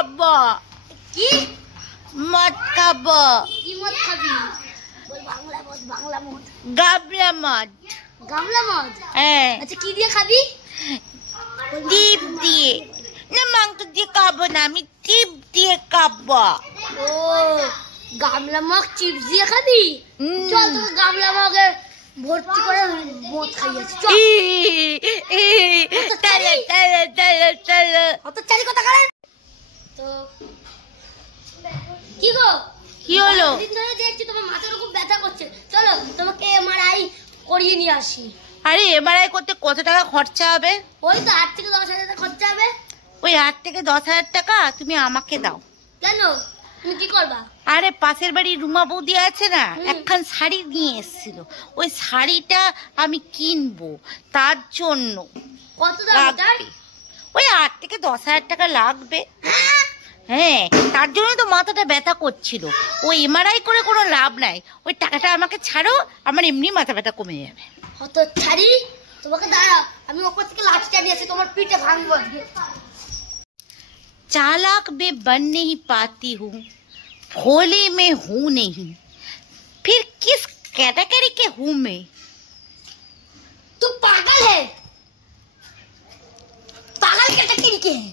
খাবো। কি মদ খাবো। কি মদ খাবি? বল বাংলা মদ, বাংলা মদ। গামলা মদ। গামলা মদ? হ্যাঁ। আচ্ছা কি দিয়ে খাবি? টিপ দিয়ে। না মাংস দিয়ে খাবো না, আমি টিপ দিয়ে খাবো। ও গামলা মগ চিপস দিয়ে খাবি? চল তোকে গামলা মগে ভর্তি করে মদ খাইয়েছি চল। চলো চলো চলো চলো। অত চারি কথা করেন তো। কি গো কি হলো? দিন ধরে দেখছি তোমার মাথার খুব ব্যথা করছে, চলো তোমাকে এমআরআই করিয়ে নিয়ে আসি। আরে এমআরআই করতে কত টাকা খরচা হবে? ওই তো 8 থেকে 10,000 টাকা খরচা হবে। ওই 8 থেকে 10,000 টাকা তুমি আমাকে দাও। কেন, তুমি কি করবা? আরে পাশের বাড়ির রুমা বৌদি আছে না, একখান শাড়ি নিয়ে এসেছিল, ওই শাড়িটা আমি কিনবো, তার জন্য। কত দাম ওটার? ওই 8 থেকে 10,000 টাকা লাগবে। হ্যাঁ, তার জন্যই তো মাথাটা ব্যথা করছিল। ওই এমআরআই করে কোনো লাভ নাই, ওই টাকাটা আমাকে ছাড়ো, আমার এমনি মাথা ব্যথা কমে যাবে। অত ছাড়ি তোমাকে, দাঁড়াও আমি ওপর থেকে লাঠিটা নিয়ে এসে তোমার পিঠে ভাঙবো। चालाक में बन नहीं पाती हूँ, भोले में हूँ नहीं, फिर किस कैटेगरी के हूँ मैं? तू पागल है, पागल कैटेगरी के है।